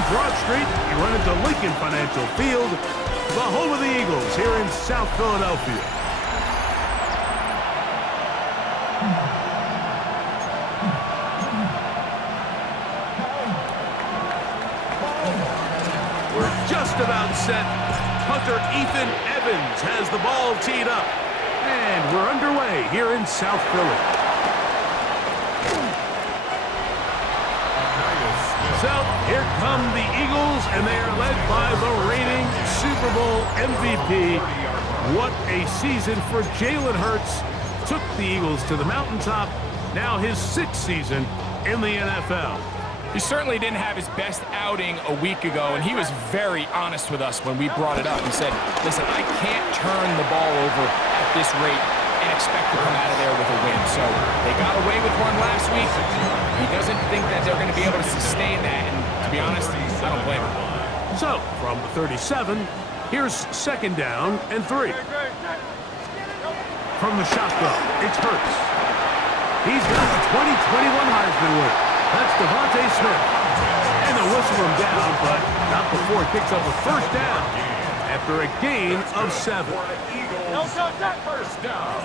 on Broad Street, you run into Lincoln Financial Field, the home of the Eagles here in South Philadelphia. We're just about set. Punter Ethan Evans has the ball teed up. And we're underway here in South Philly. So here come the Eagles, and they are led by the reigning Super Bowl MVP. What a season for Jalen Hurts. Took the Eagles to the mountaintop. Now his 6th season in the NFL. He certainly didn't have his best outing a week ago, and he was very honest with us when we brought it up. He said, listen, I can't turn the ball over at this rate and expect to come out of there with a win. So they got away with one last week. He doesn't think that they're going to be able to sustain that, and to be honest, I don't blame him. So, from the 37, here's 2nd down and 3. From the shotgun, it's Hurts. He's got the 2021 Heisman winner. That's Devontae Smith. And they'll whistle him down, but not before he picks up a 1st down after a gain of 7. No touch that 1st down.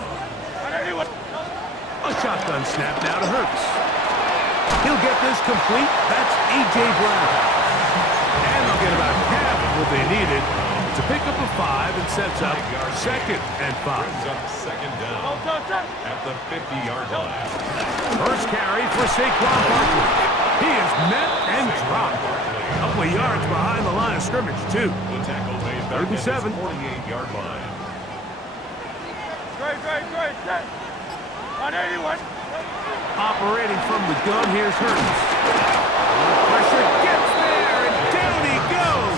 A shotgun snap now to Hurts. He'll get this complete. That's A.J. Brown. And they'll get about half of what they needed to pick up a 5 and sets up 2nd and 5. Second down at the 50-yard line. First carry for Saquon Barkley. He is met and dropped. A couple of yards behind the line of scrimmage, too. The tackle made 3rd and 7. 48-yard line. Great. On anyone. Operating from the gun, here's Hurts. Pressure gets there, and down he goes.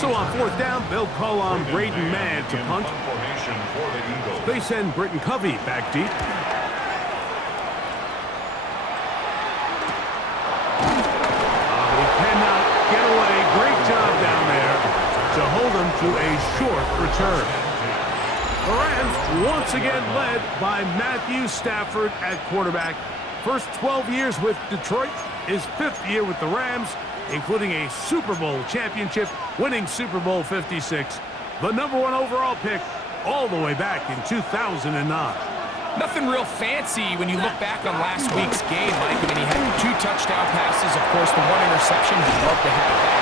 So on 4th down, they'll call on Braden Mann to punt. They send Britton Covey back deep. He cannot get away. Great job down there to hold him to a short return. The Rams once again led by Matthew Stafford at quarterback. First 12 years with Detroit, his 5th year with the Rams, including a Super Bowl championship, winning Super Bowl 56. The #1 overall pick all the way back in 2009. Nothing real fancy when you look back on last week's game, Mike. I mean, he had 2 touchdown passes, of course, the 1 interception. He'd love to have that.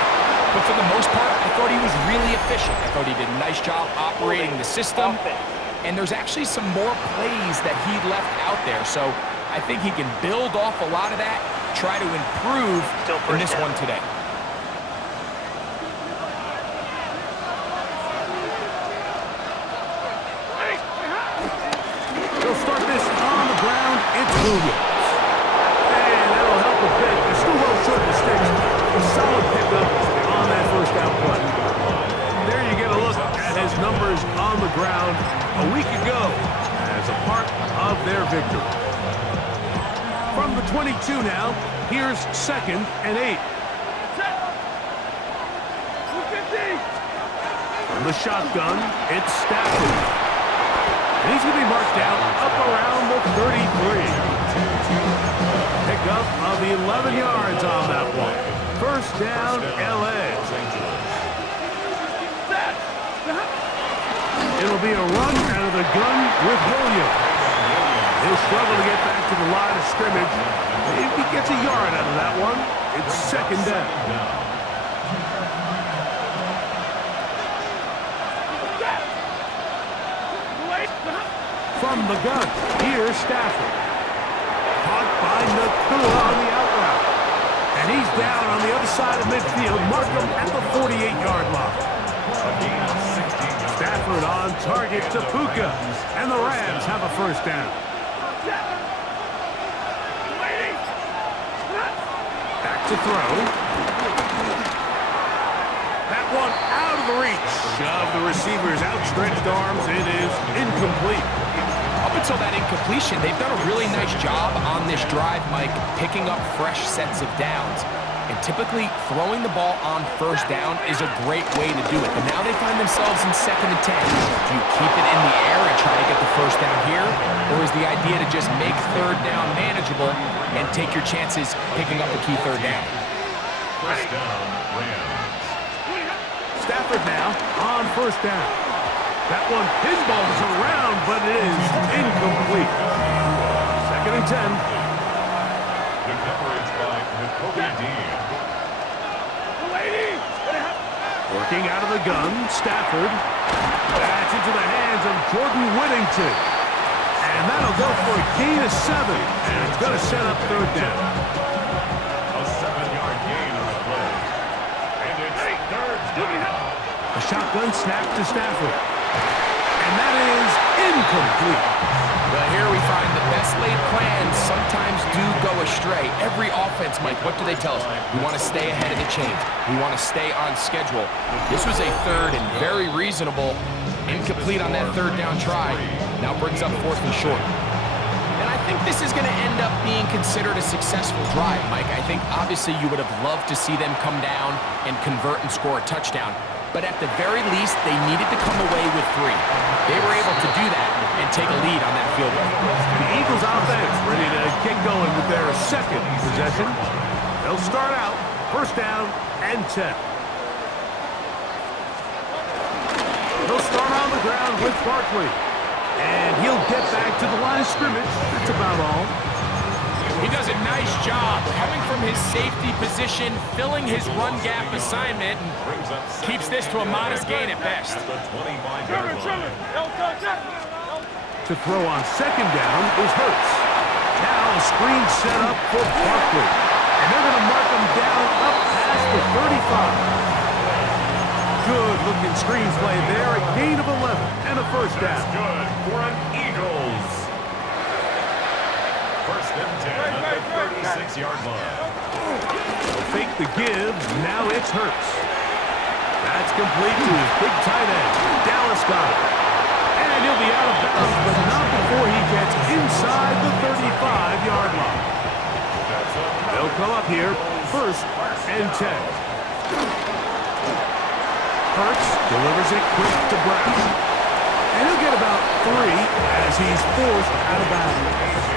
But for the most part, I thought he was really efficient. I thought he did a nice job operating the system. And there's actually some more plays that he left out there. So I think he can build off a lot of that, try to improve in this one today. They'll start this on the ground. It's Williams. And that'll help a bit. They're still well short of the sticks. A solid pickup on that 1st down play. There you get a look at his numbers on the ground a week ago as a part of their victory. From the 22 now, here's 2nd and 8. From the shotgun, it's Stafford. And he's going to be marked down up around the 33. Pick up of 11 yards on that one. 1st down, L.A. It'll be a run out of the gun with Williams. He'll struggle to get back to the line of scrimmage. If he gets a yard out of that one, it's 2nd down. From the gun, here's Stafford. Caught by Nakua on the out route. And he's down on the other side of midfield. Mark him at the 48-yard line. Stafford on target to Puka. And the Rams have a 1st down. Back to throw. That one out of the reach of the receiver's outstretched arms. It is incomplete. Up until that incompletion, they've done a really nice job on this drive, Mike, picking up fresh sets of downs. And typically, throwing the ball on 1st down is a great way to do it. But now they find themselves in 2nd and 10. Do you keep it in the air and try to get the 1st down here? Or is the idea to just make 3rd down manageable and take your chances picking up a key 3rd down? First down, Rams. Stafford now on first down. That one pinballs around, but it is incomplete. Second and 10. The coverage by Nakobe Dean. Working out of the gun, Stafford. That's into the hands of Jordan Whittington. And that'll go for a gain of 7. And it's going to set up third down. A 7-yard gain on the play. And it's third down. A shotgun snap to Stafford. And that is incomplete. Well, here we find the best laid plans sometimes do go astray. Every offense, Mike, what do they tell us? We want to stay ahead of the chains. We want to stay on schedule. This was a third and very reasonable. Incomplete on that third down try. Now brings up fourth and short. And I think this is going to end up being considered a successful drive, Mike. I think obviously you would have loved to see them come down and convert and score a touchdown. But at the very least, they needed to come away with 3. They were able to do that and take a lead on that field goal. The Eagles offense ready to get going with their second possession. They'll start out first down and 10. They'll start on the ground with Barkley. And he'll get back to the line of scrimmage. That's about all. He does a nice job coming from his safety position, filling his run gap assignment, and keeps this to a modest gain at best. At the 25-yard line. To throw on second down is Hurts. Now a screen set up for Barkley. And they're going to mark him down up past the 35. Good-looking screen play there. A gain of 11 and a first down. Good for an Eagles. First and 10 at the 36-yard line. Fake the give. Now it's Hurts. That's complete to his big tight end. Dallas got it. And he'll be out of bounds, but not before he gets inside the 35-yard line. They'll come up here first and 10. Hurts delivers it quick to Brown. And he'll get about 3 as he's forced out of bounds.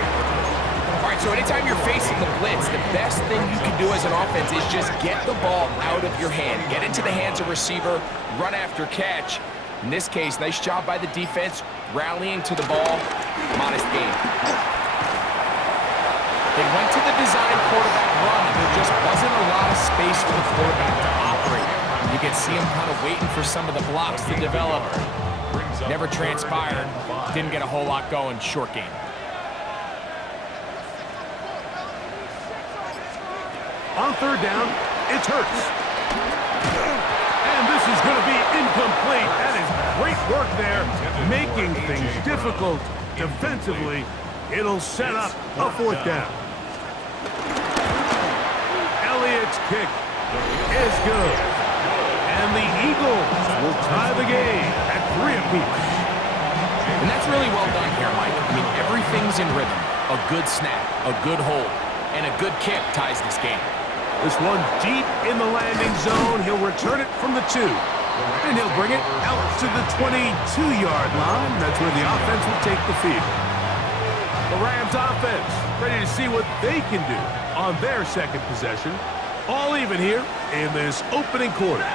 All right, so anytime you're facing the blitz, the best thing you can do as an offense is just get the ball out of your hand. Get into the hands of receiver, run after catch. In this case, nice job by the defense, rallying to the ball. Modest gain. They went to the design quarterback run, and there just wasn't a lot of space for the quarterback to operate. You can see him kind of waiting for some of the blocks to develop. Never transpired. Didn't get a whole lot going. Short game. On third down, it's Hurts. And this is going to be incomplete. That is great work there, making things difficult defensively. It'll set up a fourth down. Elliott's kick is good. And the Eagles will tie the game at 3 apiece. And that's really well done here, Mike. I mean, everything's in rhythm. A good snap, a good hold, and a good kick ties this game. This one deep in the landing zone. He'll return it from the 2. And he'll bring it out to the 22-yard line. That's where the offense will take the field. The Rams offense ready to see what they can do on their second possession. All even here in this opening quarter.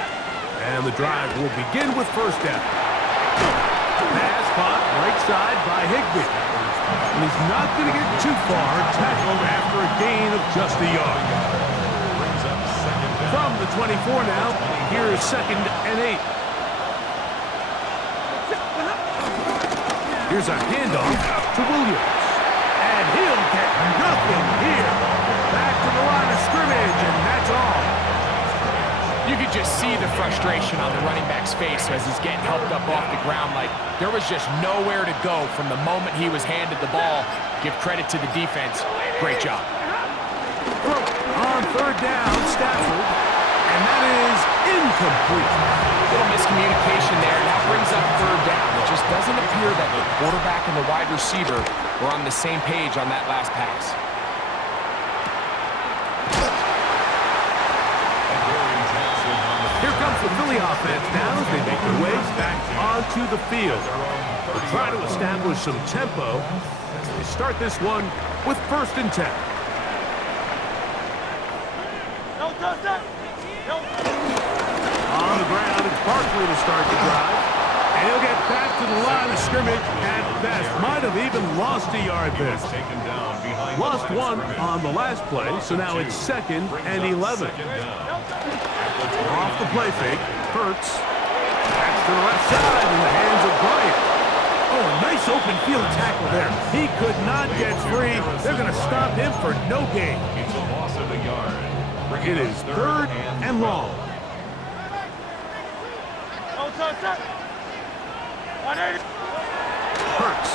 And the drive will begin with first down. Pass caught right side by Higbee. And he's not going to get too far, tackled after a gain of just a yard. From the 24 now, here is second and 8. Here's a handoff to Williams. And he'll get nothing here. Back to the line of scrimmage, and that's all. You could just see the frustration on the running back's face as he's getting helped up off the ground. Like, there was just nowhere to go from the moment he was handed the ball. Give credit to the defense. Great job. On third down, Stafford. And that is incomplete. Little miscommunication there. Now brings up third down. It just doesn't appear that the quarterback and the wide receiver were on the same page on that last pass. Here comes the Philly offense now as they make their way back onto the field. They'll try to establish some tempo as they start this one with first and 10. On the ground, it's Barkley to start the drive. And he'll get back to the line of scrimmage at best. Might have even lost a yard there. Taken down behind Lost one on the last play, so now it's 2nd and 11. Off the play fake, Hurts. Back to the left side in the hands of Bryant. Oh, a nice open field tackle there. He could not get free. They're going to stop him for no gain. It's a loss of a yard. It is 3rd and long. Hurts.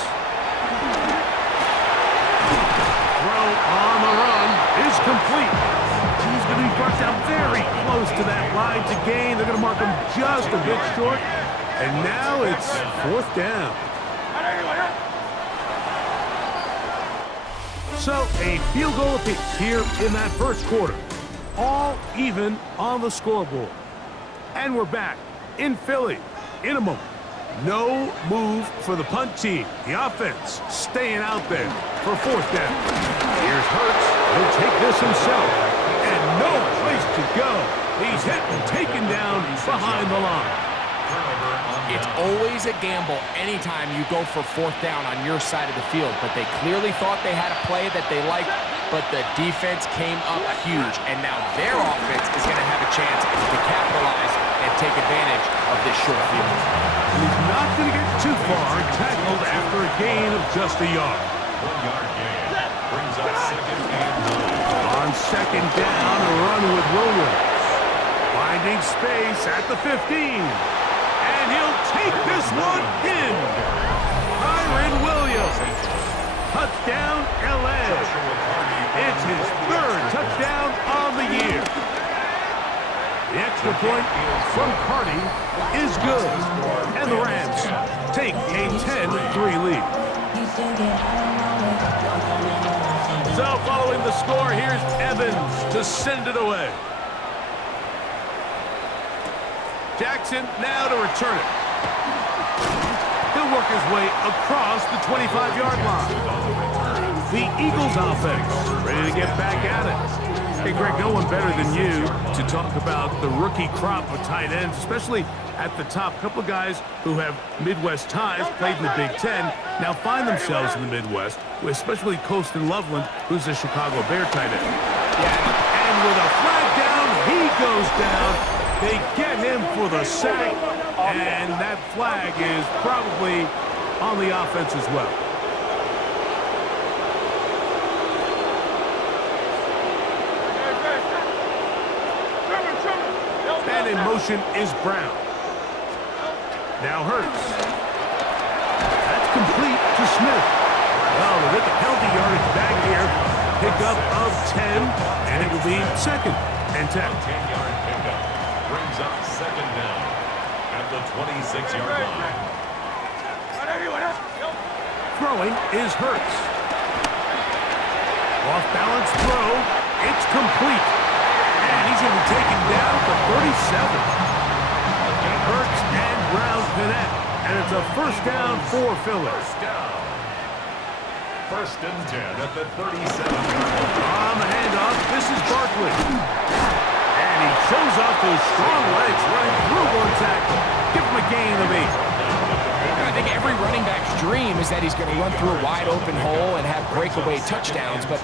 Throw on the run is complete. He's going to be brought down very close to that line to gain. They're going to mark him just a bit short. And now it's 4th down. So a field goal apiece here in that first quarter. All even on the scoreboard. And we're back in Philly in a moment. No move for the punt team. The offense staying out there for 4th down. Here's Hurts. He'll take this himself. And no place to go. He's hit and taken down behind the line. It's always a gamble anytime you go for 4th down on your side of the field, but they clearly thought they had a play that they liked, but the defense came up huge, and now their offense is going to have a chance to capitalize and take advantage of this short field. He's not going to get too far, tackled after a gain of just a yard. 1 yard gain brings up 2nd and 9. On 2nd down, a run with Williams. Finding space at the 15. And he'll take this one in. Kyren Williams. Touchdown, LA. It's his 3rd touchdown on the year. The extra point from Cardi is good. And the Rams take a 10-3 lead. So following the score, here's Evans to send it away. Jackson now to return it. He'll work his way across the 25-yard line. The Eagles offense ready to get back at it. Hey, Greg, no one better than you to talk about the rookie crop of tight ends, especially at the top. A couple of guys who have Midwest ties, played in the Big Ten, now find themselves in the Midwest, especially Colston Loveland, who's a Chicago Bear tight end. And with a flag down, he goes down. They get him for the sack, and that flag is probably on the offense as well. And in motion is Brown. Now Hurts. That's complete to Smith. Well, they get the penalty yardage back here. Pickup of 10, and it will be 2nd and 10. 10-yard pickup brings up 2nd down at the 26-yard line. Throwing is Hurts. Off balance throw. It's complete. And he's going to be taken down to 37. Hurts and Brown connect. And it's a 1st down for Philly. 1st and 10 at the 37-yard line. On the handoff, this is Barkley. And he shows off those strong legs running through one tackle. Give him a gain of 8. I think every running back's dream is that he's going to run through a wide open hole and have breakaway touchdowns, but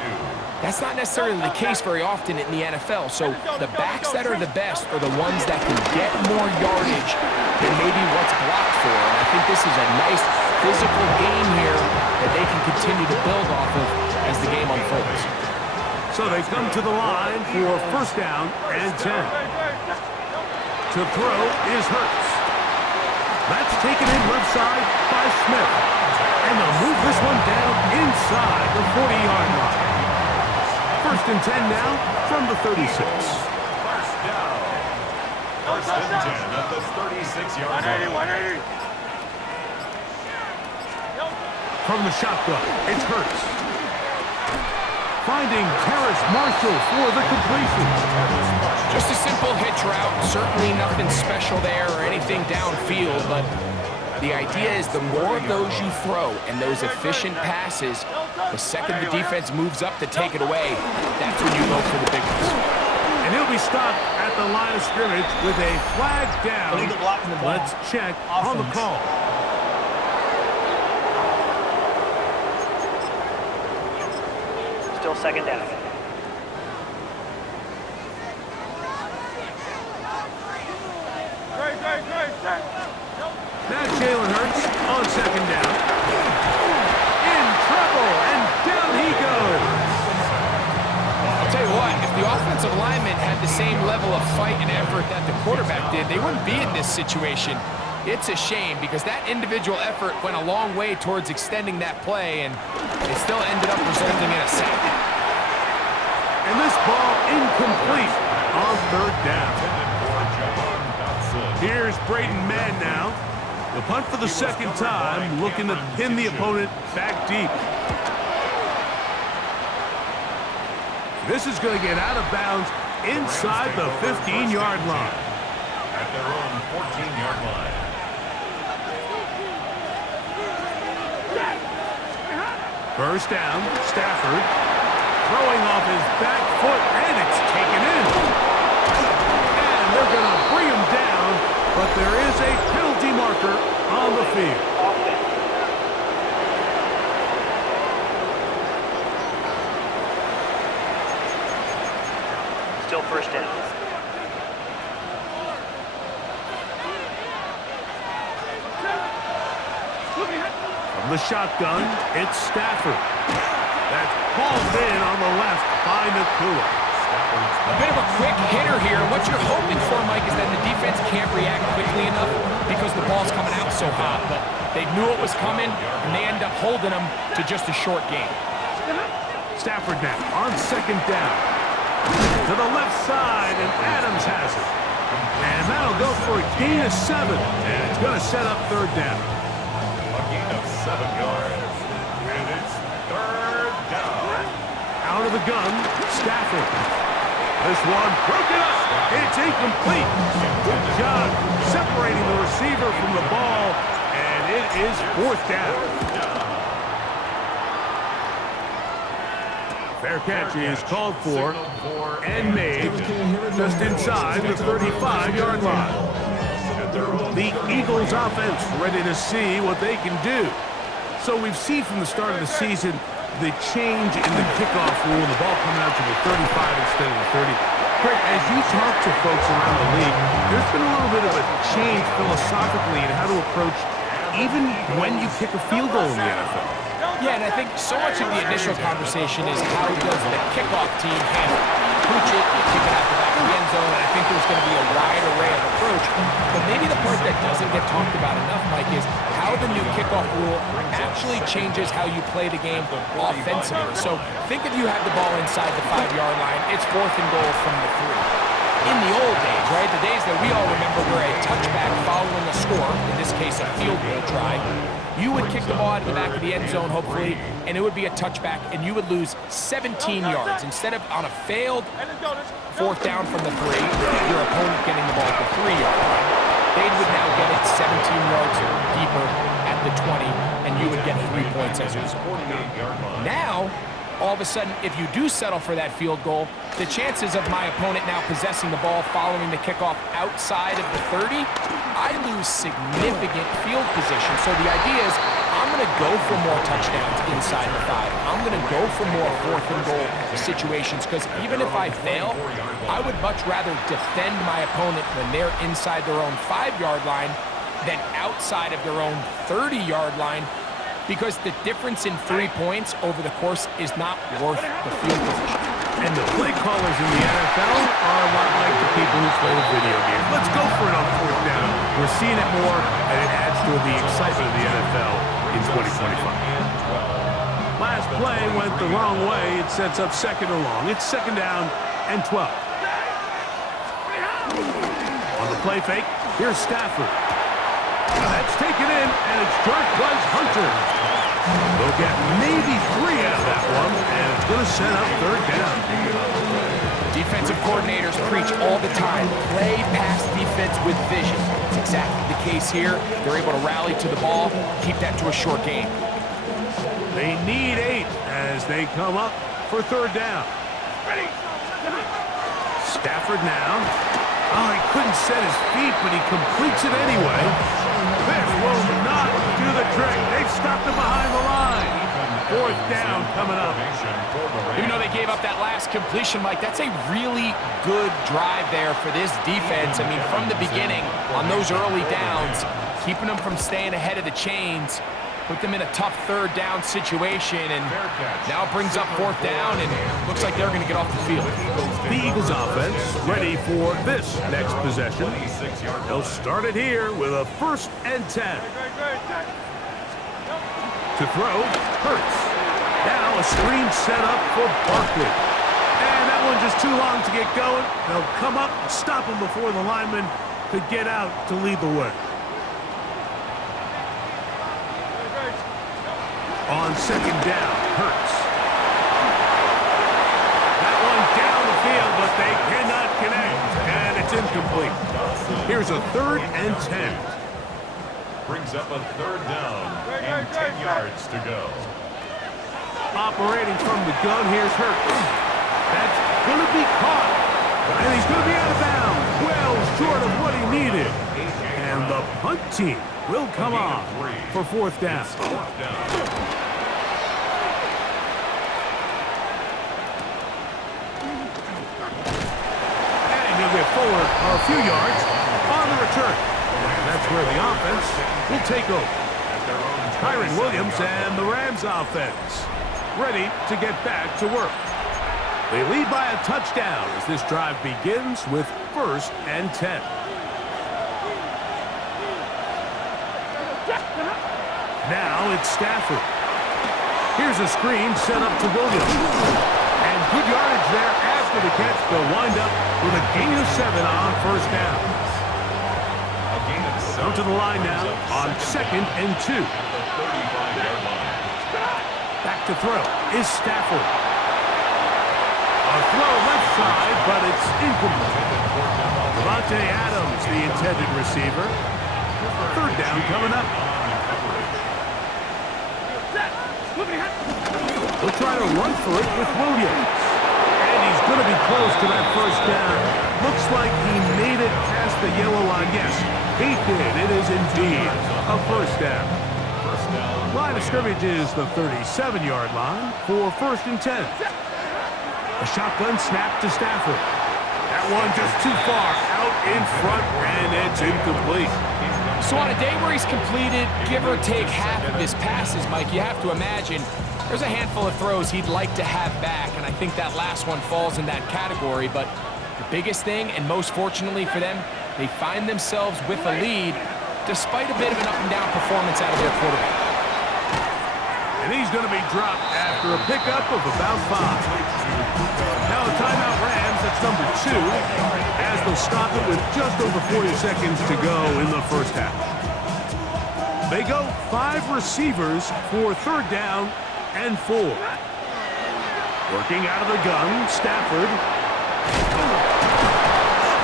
that's not necessarily the case very often in the NFL. So the backs that are the best are the ones that can get more yardage than maybe what's blocked for. And I think this is a nice physical game here that they can continue to build off of as the game unfolds. So they come to the line for 1st down and 10. To throw is Hurts. That's taken in left side by Smith. And they'll move this one down inside the 40-yard line. 1st and 10 now from the 36. 1st down. 1st and 10 at the 36-yard line. From the shotgun, it's Hurts. Finding Terrace Marshall for the completion. Just a simple hitch route, certainly nothing special there or anything downfield, but the idea is the more of those you throw and those efficient passes, the second the defense moves up to take it away, that's when you go for the big ones. And he'll be stopped at the line of scrimmage with a flag down. Illegal blocking the ball. Let's check on the Offense. call. Still second down. Now Jalen Hurts on second down. In trouble, and down he goes. I'll tell you what, if the offensive lineman had the same level of fight and effort that the quarterback did, they wouldn't be in this situation. It's a shame because that individual effort went a long way towards extending that play, and it still ended up resulting in a sack. And this ball incomplete on third down. Here's Brayton Mann now. The punt for the second time, looking to pin the opponent back deep. This is going to get out of bounds inside the 15-yard line. At their own 14-yard line. First down, Stafford throwing off his back foot, and it's taken in. And they're going to bring him down, but there is a penalty marker on the field. Still first down. From the shotgun, it's Stafford. That's hauled in on the left by Nakua. A bit of a quick hitter here. What you're hoping for, Mike, is that the defense can't react quickly enough because the ball's coming out so hot. But they knew it was coming, and they end up holding them to just a short game. Stafford now on second down. To the left side, and Adams has it. And that'll go for a gain of 7. And it's going to set up third down. A gain of 7 yards. And it's third down. Out of the gun, Stafford. This one broken up. It's incomplete. Good job separating the receiver from the ball, and it is fourth down. Fair catch is called for and made just inside the 35-yard line. The Eagles offense ready to see what they can do. So we've seen from the start of the season the change in the kickoff rule, the ball coming out to the 35 instead of the 30. Greg, as you talk to folks around the league, there's been a little bit of a change philosophically in how to approach even when you kick a field goal in the NFL. Yeah, and I think so much of the initial conversation is how does the kickoff team handle it? Pooch it, you kick it out the back of the end zone, and I think there's going to be a wide array of approach. But maybe the part that doesn't get talked about enough, Mike, is how the new kickoff rule actually changes how you play the game offensively. So think if you have the ball inside the 5-yard line, it's 4th and goal from the 3. In the old days, right, the days that we all remember were a touchback following a score, in this case a field goal try, you would kick the ball out of the back of the end zone, hopefully, and it would be a touchback, and you would lose 17 yards. Instead of on a failed 4th down from the 3, your opponent getting the ball at the 3-yard line, they would now get it 17 yards deeper at the 20, and you would get 3 points as a result. Now, all of a sudden, if you do settle for that field goal, the chances of my opponent now possessing the ball following the kickoff outside of the 30, I lose significant field position. So the idea is I'm going to go for more touchdowns inside the 5. I'm going to go for more 4th and goal situations because even if I fail, I would much rather defend my opponent when they're inside their own 5-yard line than outside of their own 30-yard line, because the difference in 3 points over the course is not worth the field position. And the play callers in the NFL are a lot like the people who play the video game. Let's go for it on 4th down. We're seeing it more, and it adds to the excitement of the NFL in 2025. Last play went the wrong way. It sets up 2nd and long. It's 2nd down and 12. On the play fake, here's Stafford. That's taken in, and it's Jarquez Hunter. They'll get maybe 3 out of that one, and it's going to set up 3rd down. Defensive coordinators preach all the time, play pass defense with vision. It's exactly the case here. They're able to rally to the ball, keep that to a short game. They need 8 as they come up for 3rd down. Stafford now. Oh, he couldn't set his feet, but he completes it anyway. This will not do the trick. They've stopped him behind the line. Fourth down coming up. Even though they gave up that last completion, Mike, that's a really good drive there for this defense. I mean, from the beginning, on those early downs, keeping them from staying ahead of the chains, put them in a tough third down situation, and now it brings up fourth down, and looks like they're going to get off the field. The Eagles offense ready for this next possession. They'll start it here with a 1st and 10. To throw, Hurts. Now a screen set up for Barkley. And that one just too long to get going. They'll come up and stop him before the lineman could get out to lead the way. On 2nd down, Hurts. That one down the field, but they cannot connect, and it's incomplete. Here's a 3rd and 10. Brings up a 3rd down and 10 yards to go. Operating from the gun, here's Hurts. That's going to be caught, and he's going to be out of bounds. Well short of what he needed. And the punt team will come on for 4th down. And he'll get forward a few yards on the return. And that's where the offense will take over. Kyren Williams and the Rams offense ready to get back to work. They lead by a touchdown as this drive begins with 1st and 10. Now it's Stafford. Here's a screen set up to Williams. And good yardage there after the catch. They'll wind up with a gain of 7 on 1st down. Come to the line now on 2nd and 2. Back to throw is Stafford. A throw left side, but it's incomplete. Davante Adams, the intended receiver. 3rd down coming up. He'll try to run for it with Williams. And he's going to be close to that 1st down. Looks like he made it past the yellow line. Yes, he did. It is indeed a 1st down. Line of scrimmage is the 37-yard line for 1st and 10. A shotgun snap to Stafford. That one just too far out in front, and it's incomplete. So on a day where he's completed, give or take half of his passes, Mike, you have to imagine there's a handful of throws he'd like to have back, and I think that last one falls in that category. But the biggest thing, and most fortunately for them, they find themselves with a lead despite a bit of an up-and-down performance out of their quarterback. And he's going to be dropped after a pickup of about 5. Now a timeout Rams, that's number 2, as they'll stop it with just over 40 seconds to go in the 1st half. They go 5 receivers for 3rd down and 4. Working out of the gun, Stafford.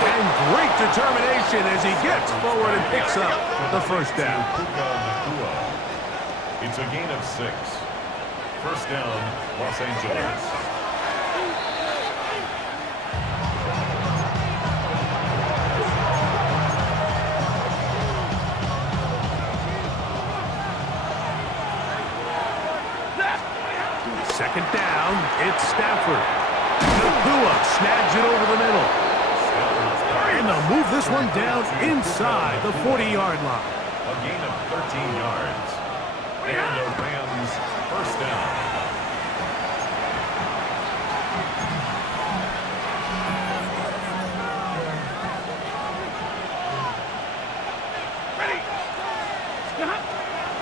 And great determination as he gets forward and picks up the 1st down. It's a gain of 6. 1st down, Los Angeles. Second down, it's Stafford. Nakua snags it over the middle. And they'll move this one down inside the 40-yard line. A gain of 13 yards. And the Rams 1st down.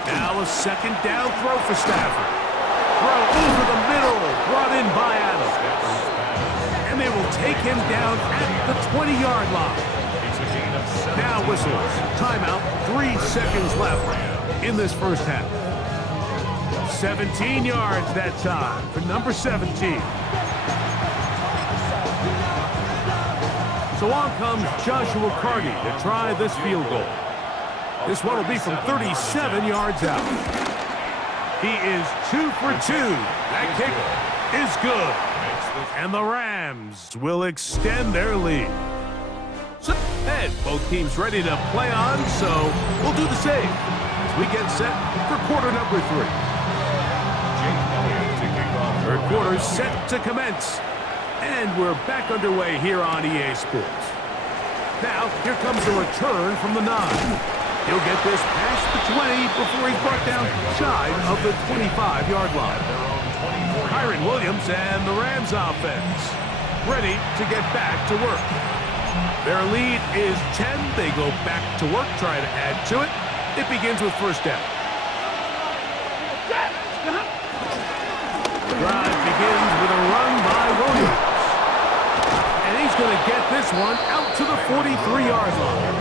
Now a 2nd down throw for Stafford. Throw over the middle, brought in by Adams. And they will take him down at the 20-yard line. Now whistles. Timeout. 3 seconds left in this 1st half. 17 yards that time for number 17. So on comes Joshua Carty to try this field goal. This one will be from 37 yards out. He is 2 for 2. That kick is good. And the Rams will extend their lead. So, and both teams ready to play on, so we'll do the same as we get set for quarter number 3. Third quarter set to commence. And we're back underway here on EA Sports. Now, here comes a return from the 9. He'll get this past the 20 before he's brought down shy of the 25-yard line. Kyren Williams and the Rams offense ready to get back to work. Their lead is 10. They go back to work, try to add to it. It begins with first down. The drive begins with a run by Williams. And he's going to get this one out to the 43-yard line.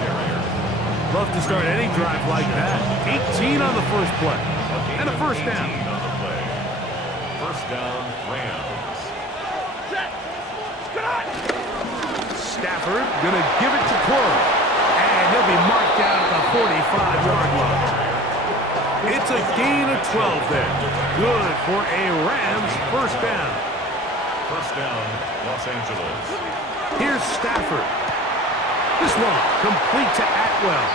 Love to start any drive like that. 18 on the first play. And a first down. First down, Rams. Stafford going to give it to Corey. And he'll be marked down at the 45-yard line. It's a gain of 12 there. Good for a Rams first down. First down, Los Angeles. Here's Stafford. This one complete to Atwell.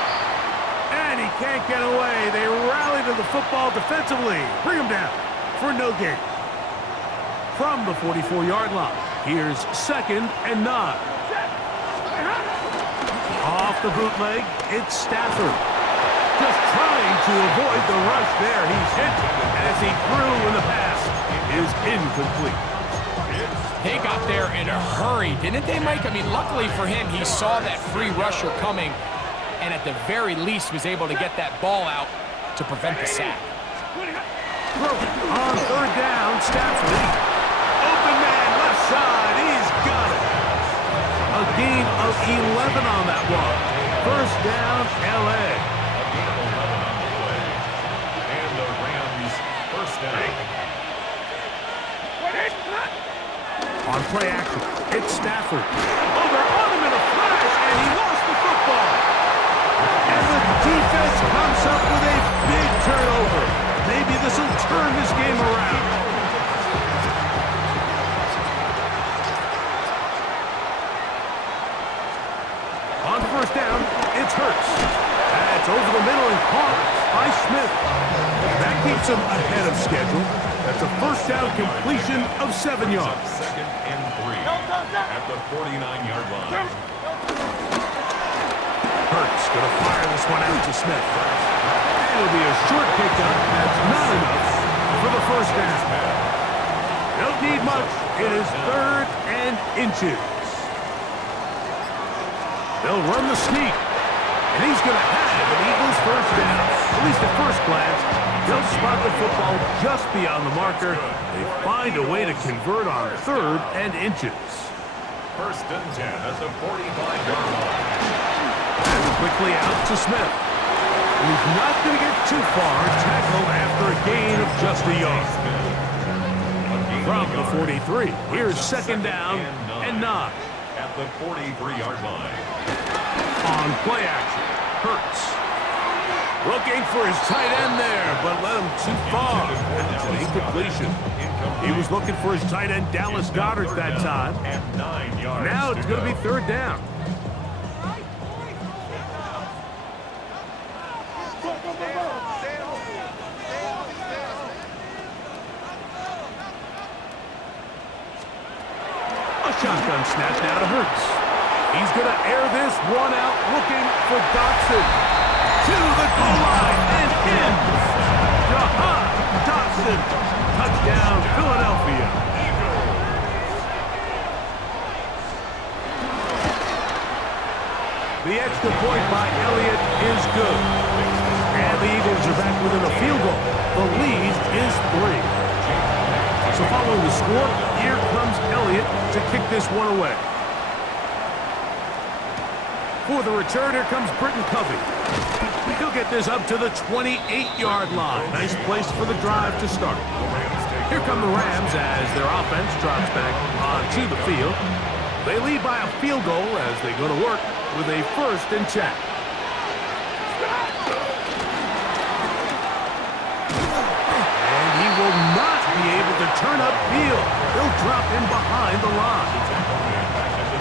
And he can't get away. They rally to the football defensively. Bring him down for no gain. From the 44-yard line, here's second and 9. Off the bootleg, it's Stafford. Just trying to avoid the rush there. He's hit as he threw and the pass is incomplete. They got there in a hurry, didn't they, Mike? I mean, luckily for him, he saw that free rusher coming and at the very least was able to get that ball out to prevent the sack. On third down, Stafford. Open man, left side, he's got it. A gain of 11 on that one. First down, L.A. A gain of 11 on the play. And the Rams first down. On play action, it's Stafford. Oh, they're on him in a flash, and he lost the football. And the defense comes up with a big turnover. Maybe this will turn this game around. On first down, it's Hurts. That's over the middle and caught by Smith. That keeps him ahead of schedule. That's a first down completion of 7 yards. Second and 3 at the 49-yard line. Hurts going to fire this one out to Smith. It'll be a short pickup. That's not enough for the first down. Don't need much. It is third and inches. They'll run the sneak. And he's going to have an Eagles first down. At least at first glance, they'll spot the football just beyond the marker. They find a way to convert on third and inches. First and 10 at the 45-yard line. And quickly out to Smith. He's not going to get too far. Tackled after a gain of just a yard. From the 43, here's second down and 9. At the 43-yard line. On play action, Hurts. Looking for his tight end there, but led him too far. It's an incompletion. He was looking for his tight end, Dallas Goedert, that time. Now it's going to be third down. A shotgun snap now to Hurts. He's going to air this one out, looking for Dotson. To the goal line and in. Jahan Dotson. Touchdown, Philadelphia. The extra point by Elliott is good. And the Eagles are back within a field goal. The lead is 3. So following the score, here comes Elliott to kick this one away. For the return, here comes Britton Covey. He'll get this up to the 28-yard line. Nice place for the drive to start. Here come the Rams as their offense drops back onto the field. They lead by a field goal as they go to work with a 1st and 10. And he will not be able to turn upfield. He'll drop in behind the line.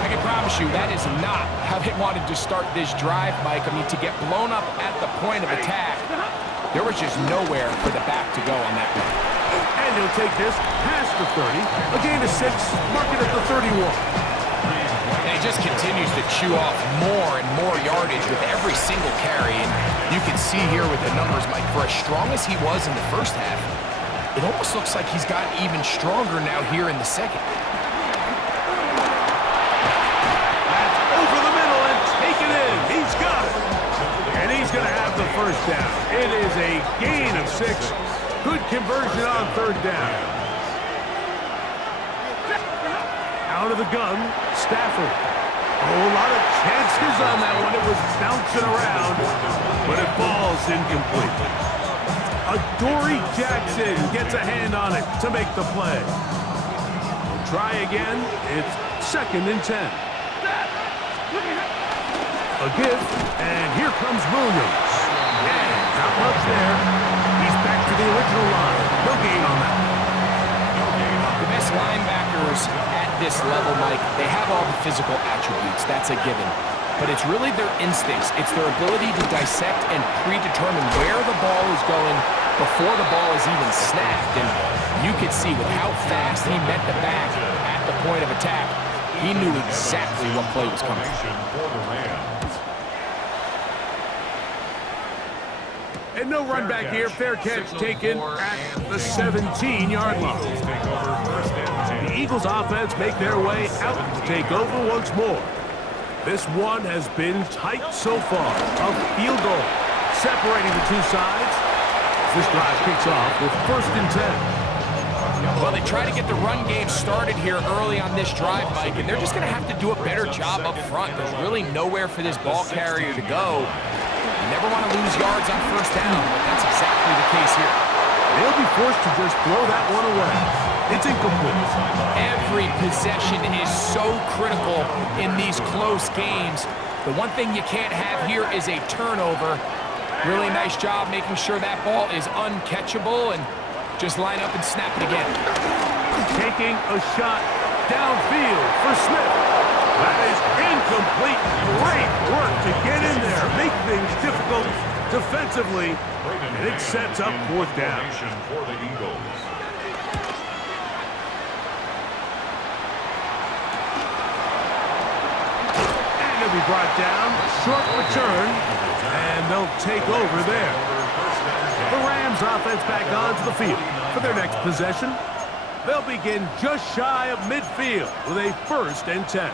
I can promise you that is not how they wanted to start this drive, Mike. I mean, to get blown up at the point of attack, there was just nowhere for the back to go on that one. And he'll take this past the 30, a gain of 6, mark it at the 31. And he just continues to chew off more and more yardage with every single carry. And you can see here with the numbers, Mike, for as strong as he was in the first half, it almost looks like he's gotten even stronger now here in the second. That's over the middle and taken in. He's got it. And he's going to have the first down. It is a gain of 6. Good conversion on third down. Out of the gun, Stafford. Oh, a lot of chances on that one. It was bouncing around, but it falls incomplete. Adoree Jackson gets a hand on it to make the play. We'll try again. It's 2nd and 10. A give, and here comes Williams. And not much there. He's back to the original line. No gain on that. The best linebackers at this level, Mike, they have all the physical attributes. That's a given. But it's really their instincts. It's their ability to dissect and predetermine where the ball is going before the ball is even snapped. And you could see with how fast he met the back at the point of attack, he knew exactly what play was coming. And no run back here. Fair catch taken at the 17-yard line. The Eagles offense make their way out to take over once more. This one has been tight so far. A field goal separating the two sides. This drive kicks off with 1st and 10. Well, they try to get the run game started here early on this drive, Mike, and they're just going to have to do a better job up front. There's really nowhere for this ball carrier to go. You never want to lose yards on 1st down, but that's exactly the case here. They'll be forced to just throw that one away. It's incomplete. Every possession is so critical in these close games. The one thing you can't have here is a turnover. Really nice job making sure that ball is uncatchable, and just line up and snap it again. Taking a shot downfield for Smith. That is incomplete. Great work to get in there, make things difficult defensively, and it sets up 4th down. For the Eagles. And it'll be brought down. Short return, and they'll take over there. The Rams offense back onto the field for their next possession. They'll begin just shy of midfield with a 1st and 10.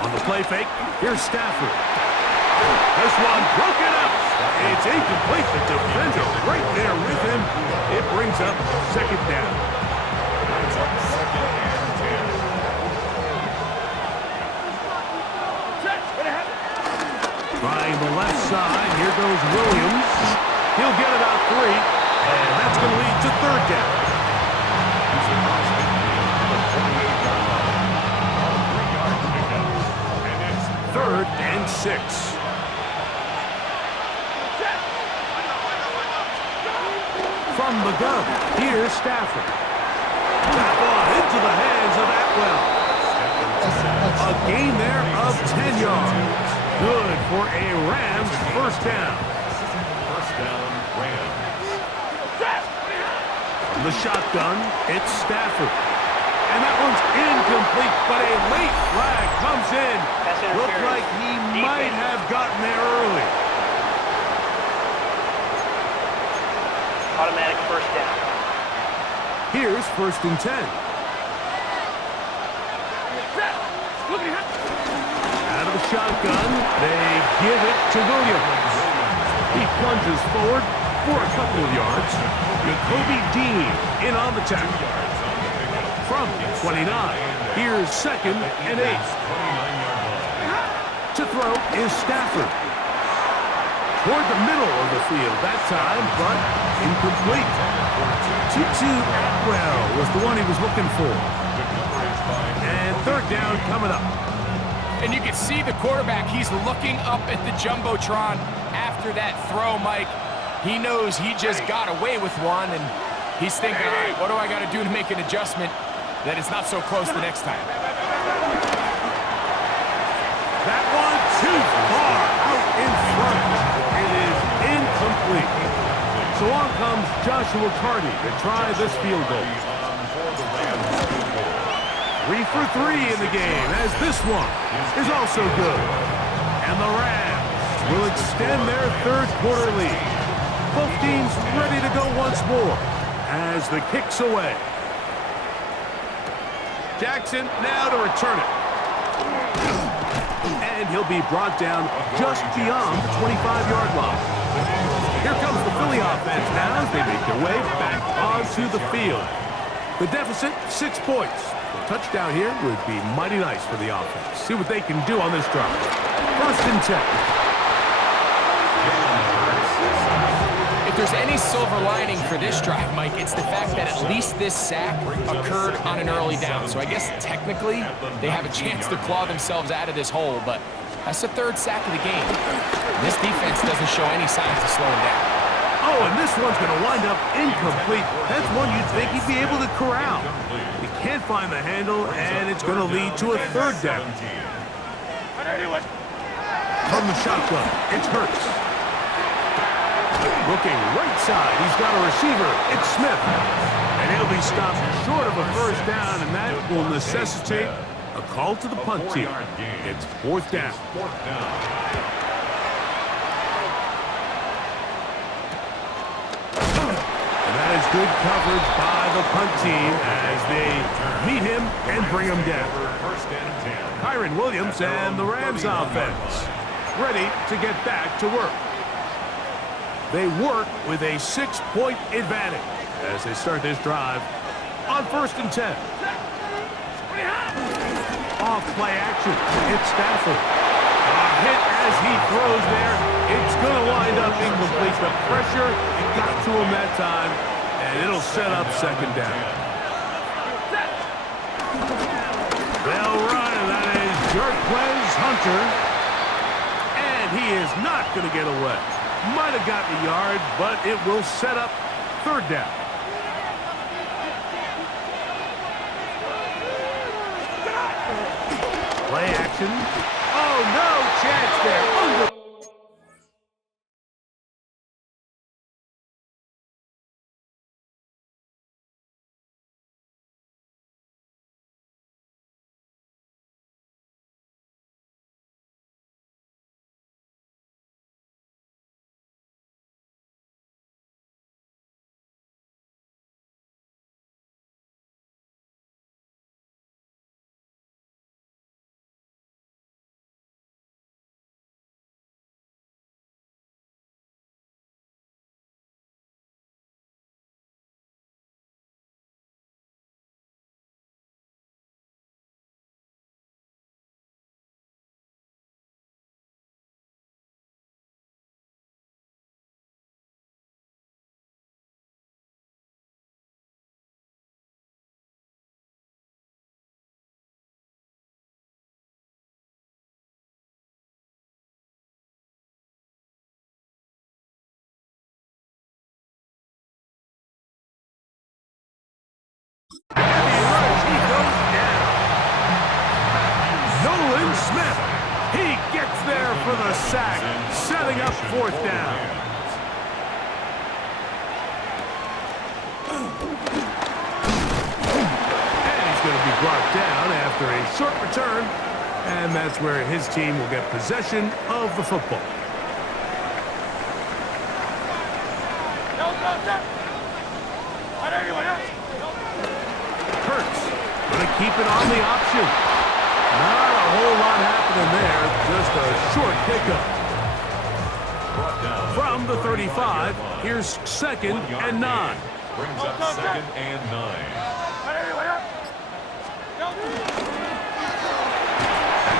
On the play fake, here's Stafford. This one broken up. It's incomplete. The defender right there with him. It brings up 2nd down. Trying the left side. Here goes Williams. He'll get it out 3, and that's going to lead to 3rd down. 3rd and 6. From the gun, here's Stafford. That ball into the hands of Atwell. A gain there of 10 yards. Good for a Rams 1st down. 1st down, Rams. From the shotgun, it's Stafford. And that one's incomplete, but a late flag comes in. Looked like he might have gotten there early. Automatic 1st down. Here's 1st and 10. Out of the shotgun, they give it to Williams. He plunges forward for a couple of yards. Jacoby Dean in on the tackle. From 29, here's 2nd and 8. To throw is Stafford. toward the middle of the field that time, but incomplete. Tutu Atwell was the one he was looking for. And third down coming up. And you can see the quarterback, he's looking up at the Jumbotron after that throw, Mike. He knows he just got away with one, and he's thinking, all right, what do I got to do to make an adjustment that it's not so close the next time? That one too far out in front. It is incomplete. So on comes Joshua Carty to try this field goal. 3 for 3 in the game, as this one is also good. And the Rams will extend their third quarter lead. Both teams ready to go once more as the kick's away. Jackson now to return it. And he'll be brought down just beyond the 25-yard line. Here comes the Philly offense now as they make their way back onto the field. The deficit, 6 points. A touchdown here would be mighty nice for the offense. See what they can do on this drive. 1st and 10. If there's any silver lining for this drive, Mike, it's the fact that at least this sack occurred on an early down. So I guess technically they have a chance to claw themselves out of this hole, but that's the 3rd sack of the game. This defense doesn't show any signs of slowing down. Oh, and this one's going to wind up incomplete. That's one you'd think he'd be able to corral. He can't find the handle, and it's going to lead to a 3rd down. From the shotgun, it's Hurts. Looking right side, he's got a receiver. It's Smith. And he'll be stopped short of a 1st down, and that will necessitate a call to the punt team. It's 4th down. And that is good coverage by the punt team as they meet him and bring him down. Kyren Williams and the Rams offense ready to get back to work. They work with a 6-point advantage as they start this drive on 1st and 10. Off play action. It's Stafford. A hit as he throws there. It's going to wind up incomplete. The pressure got to him that time, and it'll set up 2nd down. They'll run, and that is Jarquez Hunter. And he is not going to get away. Might have gotten a yard, but it will set up 3rd down. Play action. Oh, no chance there. Nolan Smith. He gets there for the sack, setting up 4th down. And he's going to be brought down after a short return, and that's where his team will get possession of the football. Hurts going to keep it on the option. Not a whole lot happening there, just a short pickup. From the 35, here's 2nd and 9. Brings up 2nd and 9.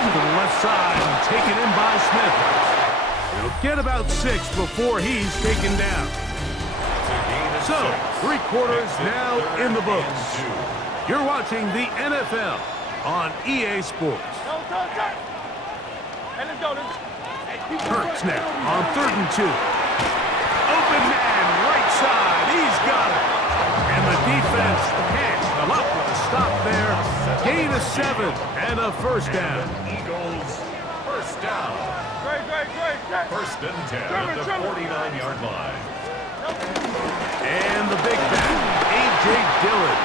To the left side, taken in by Smith. He'll get about 6 before he's taken down. So, 3 quarters now in the books. You're watching the NFL on EA Sports. Hurts now on 3rd and 2. Open man, right side. He's got it. And the defense can't come up with a stop there. Gain of 7 and a first down. Eagles, first down. First and 10 at the 49-yard line. And the big back, A.J. Dillon.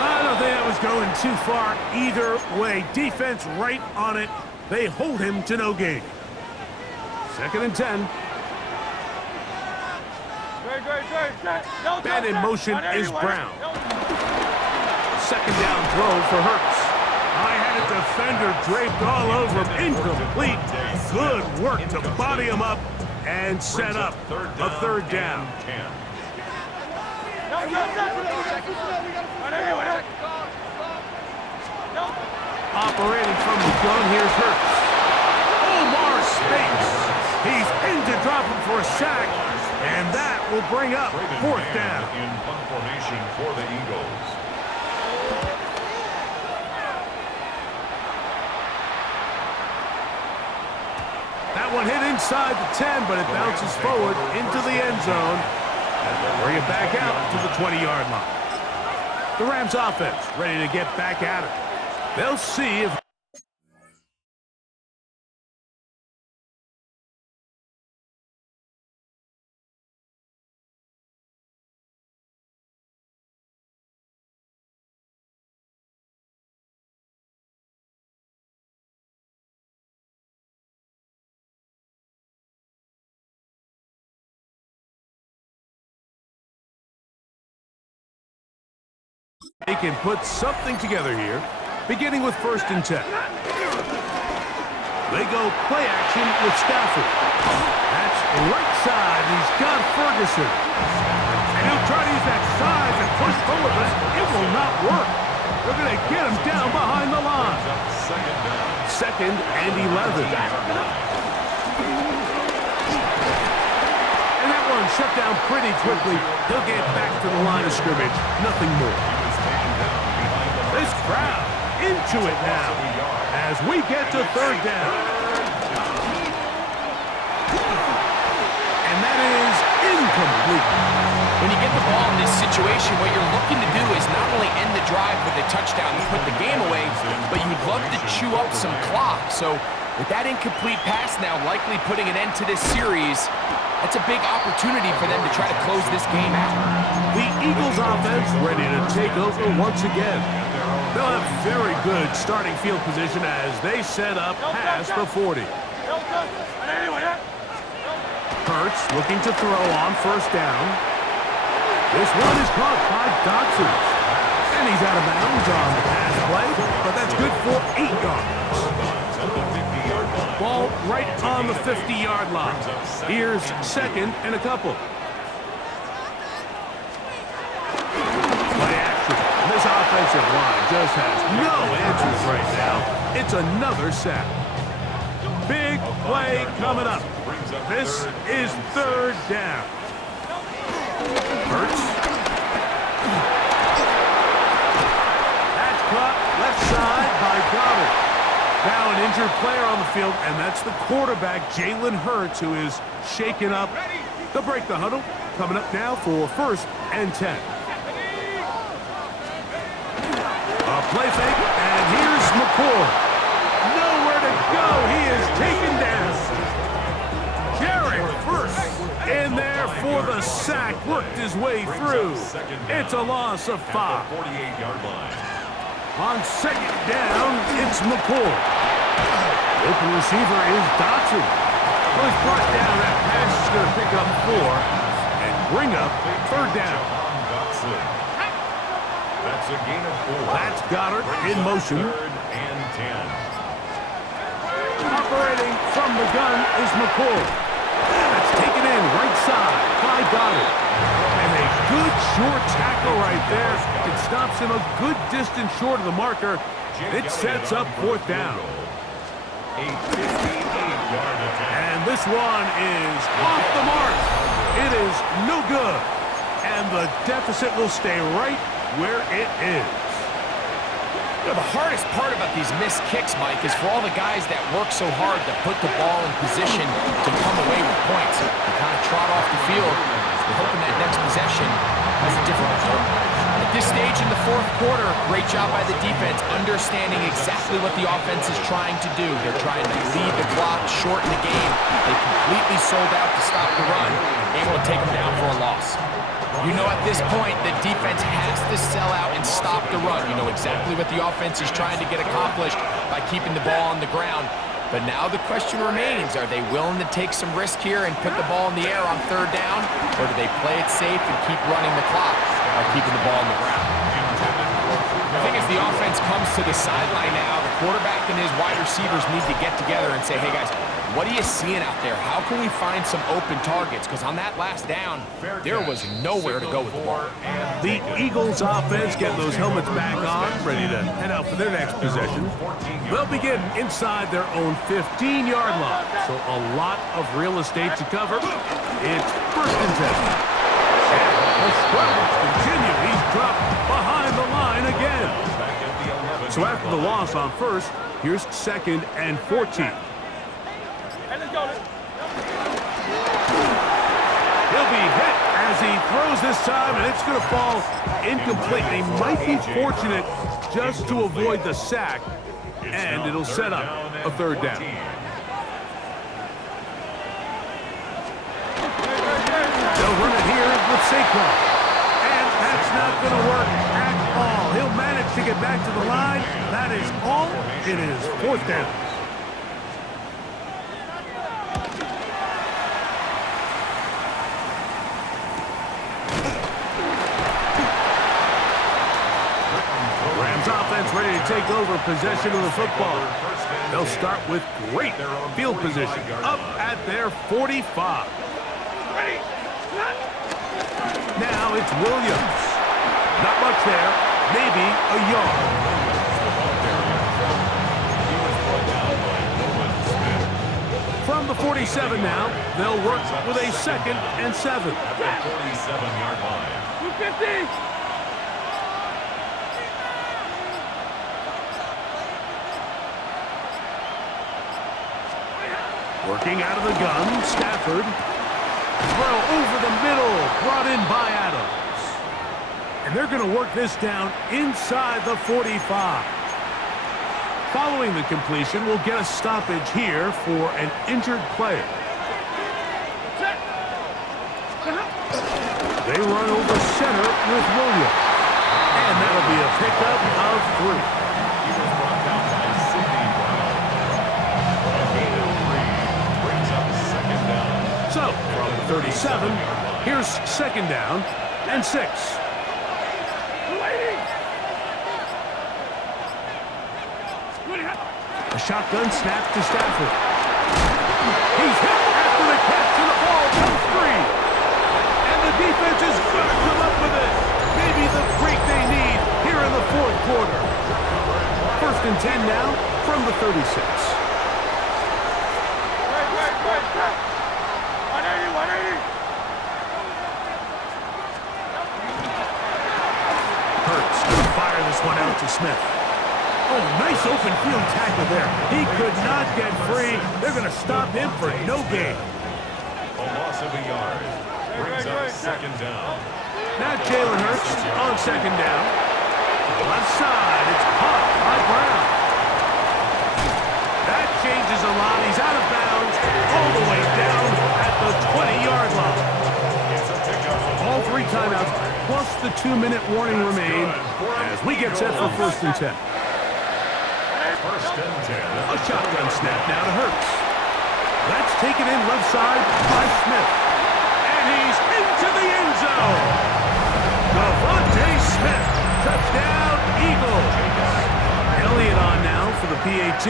I don't think that was going too far either way. Defense right on it. They hold him to no gain. 2nd and 10. Man in motion is Brown. 2nd down throw for Hurts. I had a defender draped all over him. Incomplete. Good work to body him up and set up a 3rd down. Operating from the gun, here's Hurts. Omar Speights. He's in to drop him for a sack, and that will bring up 4th down. In punt formation for the Eagles. That one hit inside the 10, but it bounces forward into the end zone. And they'll bring it back out to the 20-yard line. The Rams offense ready to get back at it. They'll see if... They can put something together here, beginning with 1st and 10. They go play action with Stafford. That's right side. He's got Ferguson. And he'll try to use that size and push forward, but it will not work. They're going to get him down behind the line. 2nd and 11. And that one shut down pretty quickly. He'll get back to the line of scrimmage. Nothing more. This crowd into it now as we get to 3rd down. And that is incomplete. When you get the ball in this situation, what you're looking to do is not only end the drive with a touchdown and put the game away, but you'd love to chew up some clock. So with that incomplete pass now likely putting an end to this series, that's a big opportunity for them to try to close this game out. The Eagles offense ready to take over once again. They'll have very good starting field position as they set up past the 40. Hurts looking to throw on 1st down. This one is caught by Dotson. And he's out of bounds on the pass play, but that's good for 8 yards. Ball right on the 50-yard line. Here's 2nd and a couple. Play action. This offensive line just has no answers right now. It's another sack. Big play coming up. This is 3rd down. Hurts. That's caught left side by Goddard. Now an injured player on the field, and that's the quarterback, Jalen Hurts, who is shaken up. They'll break the huddle. Coming up now for 1st and 10. A play fake, and here's McCoy. Nowhere to go. He is taken down. Jarrett first in there for the sack. Worked his way through. It's a loss of 5. 48-yard line. On 2nd down, it's McCoy. Open receiver is Dotson. Well, he's brought down. That pass is going to pick up 4 and bring up 3rd down. That's a gain of 4. That's Goddard in motion. 3rd and 10. Operating from the gun is McCoy. That's taken in right side by Goddard. And a good short tackle right there. It stops him a good distance short of the marker. It sets up 4th down. A 58 15-yard attempt. And this one is off the mark. It is no good. And the deficit will stay right where it is. You know, the hardest part about these missed kicks, Mike, is for all the guys that work so hard to put the ball in position to come away with points. They kind of trot off the field. They're hoping that next possession has a different result. At this stage in the fourth quarter, great job by the defense, understanding exactly what the offense is trying to do. They're trying to lead the clock, shorten the game. They completely sold out to stop the run, able to take them down for a loss. You know at this point, the defense has to sell out and stop the run. You know exactly what the offense is trying to get accomplished by keeping the ball on the ground. But now the question remains, are they willing to take some risk here and put the ball in the air on third down? Or do they play it safe and keep running the clock by keeping the ball on the ground? I think as the offense comes to the sideline now, the quarterback and his wide receivers need to get together and say, hey guys, what are you seeing out there? How can we find some open targets? Because on that last down, there was nowhere to go with the ball. The Eagles offense getting those helmets back on, ready to head out for their next possession. They'll begin inside their own 15-yard line. So a lot of real estate to cover. It's first and 10. And the struggles continue. He's dropped behind the line again. So after the loss on first, here's second and 14. He'll be hit as he throws this time, and it's going to fall incomplete. He might be fortunate just to avoid the sack, and it'll set up a third down. They'll run it here with Saquon, and that's not going to work at all. He'll manage to get back to the line. That is all. It is fourth down. Offense ready to take over possession of the football. They'll start with great field position up at their 45. Now it's Williams. Not much there, maybe a yard. From the 47 now, they'll work with a second and 7. 47-yard line. 250. Working out of the gun, Stafford. Throw over the middle, brought in by Adams. And they're going to work this down inside the 45. Following the completion, we'll get a stoppage here for an injured player. They run over center with Williams. And that'll be a pickup of 3. So, from 37, here's second down and 6. A shotgun snap to Stafford. He's hit after the catch, and the ball comes free. And the defense is going to come up with it. Maybe the break they need here in the fourth quarter. First and 10 now from the 36. Hurts going to fire this one out to Smith. Oh, nice open field tackle there. He could not get free. They're going to stop him for no gain. A loss of a yard. Brings up second down. Now Jalen Hurts on second down. Left side, it's caught by Brown. That changes a lot. He's out of bounds all the way down at the 20-yard line. All 3 timeouts plus the 2-minute warning remain as we get set for first and 10. First and 10. A shotgun snap now to Hurts. That's taken in left side by Smith. And he's into the end zone. Devontae Smith. Touchdown, Eagles. Elliott on now for the PAT.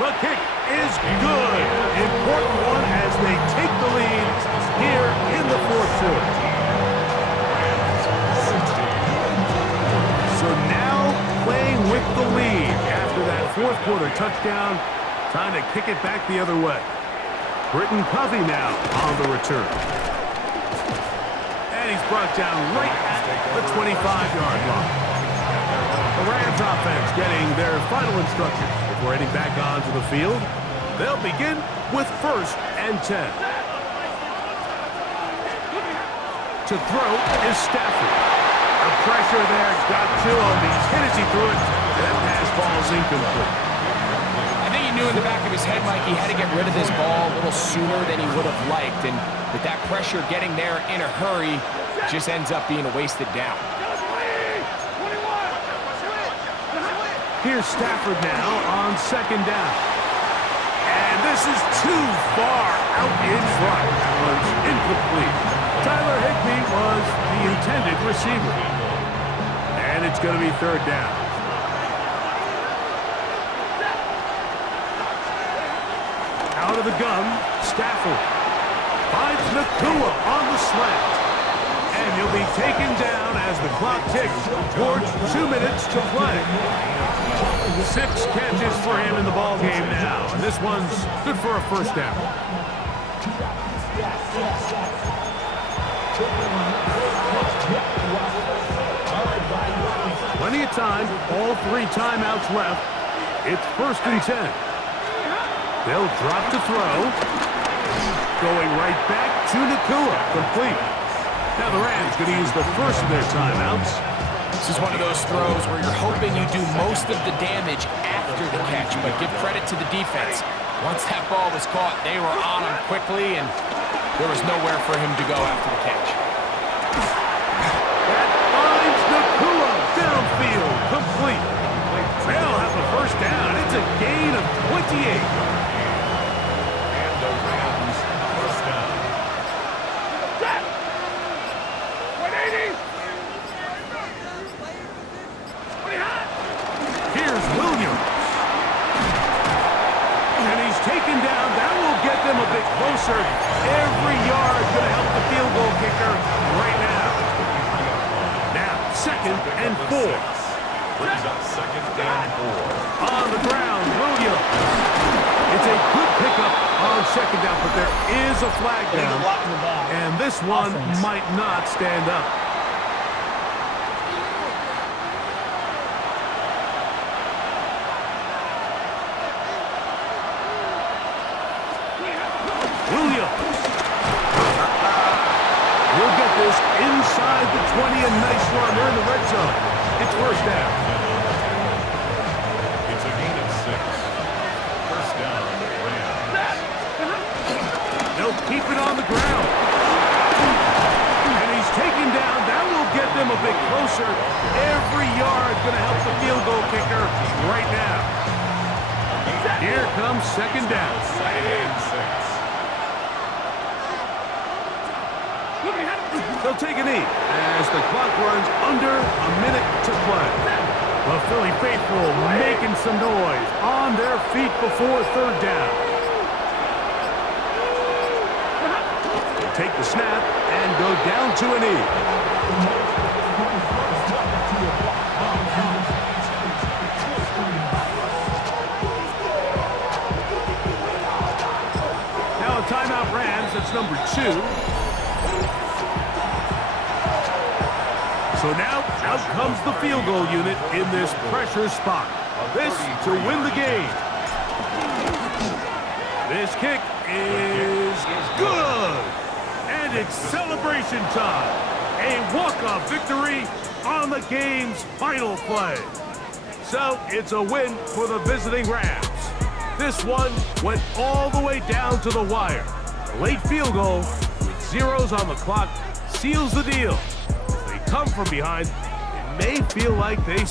The kick is good. Important one as they take the lead here in the fourth quarter. So now playing with the lead after that fourth quarter touchdown. Time to kick it back the other way. Britton Covey now on the return. And he's brought down right at the 25-yard line. The Rams offense getting their final instructions before heading back onto the field. They'll begin with 1st and 10. To throw is Stafford. The pressure there got to him. He's hit as he threw it. That pass falls incomplete. I think he knew in the back of his head, Mike, he had to get rid of this ball a little sooner than he would have liked. And with that pressure getting there in a hurry, just ends up being a wasted down. Here's Stafford now on 2nd down. And this is too far out in front. That one's incomplete. Tyler Higbee was the intended receiver. And it's going to be 3rd down. Out of the gun, Stafford finds Nakua on the slant. And he'll be taken down as the clock ticks towards 2 minutes to play. 6 catches for him in the ball game now. And this one's good for a 1st down. Plenty of time. All 3 timeouts left. It's 1st and 10. They'll drop to throw. Going right back to Nakua. Complete. Now the Rams going to use the first of their timeouts. This is one of those throws where you're hoping you do most of the damage after the catch, but give credit to the defense. Once that ball was caught, they were on him quickly, and there was nowhere for him to go after the catch. That finds Nakua downfield. Complete. They'll have a 1st down. It's a gain of 28. Closer. Every yard going to help the field goal kicker right now. Now, 2nd and 4. Brings up 2nd and 4. On the ground, Williams. It's a good pickup on 2nd down, but there is a flag down. And this one might not stand up. Inside the 20, a nice run. They're in the red zone. It's 1st down. It's a gain of 6. 1st down, Rams. They'll keep it on the ground. And he's taken down. That will get them a bit closer. Every yard going to help the field goal kicker right now. Here comes 2nd down. 2nd and 6. They'll take a knee as the clock runs under a minute to play. The Philly faithful making some noise on their feet before 3rd down. They'll take the snap and go down to a knee. Now a timeout Rams, that's number 2. So now, out comes the field goal unit in this pressure spot. This to win the game. This kick is good. And it's celebration time. A walk-off victory on the game's final play. So it's a win for the visiting Rams. This one went all the way down to the wire. A late field goal with zeros on the clock seals the deal. Come from behind, it may feel like they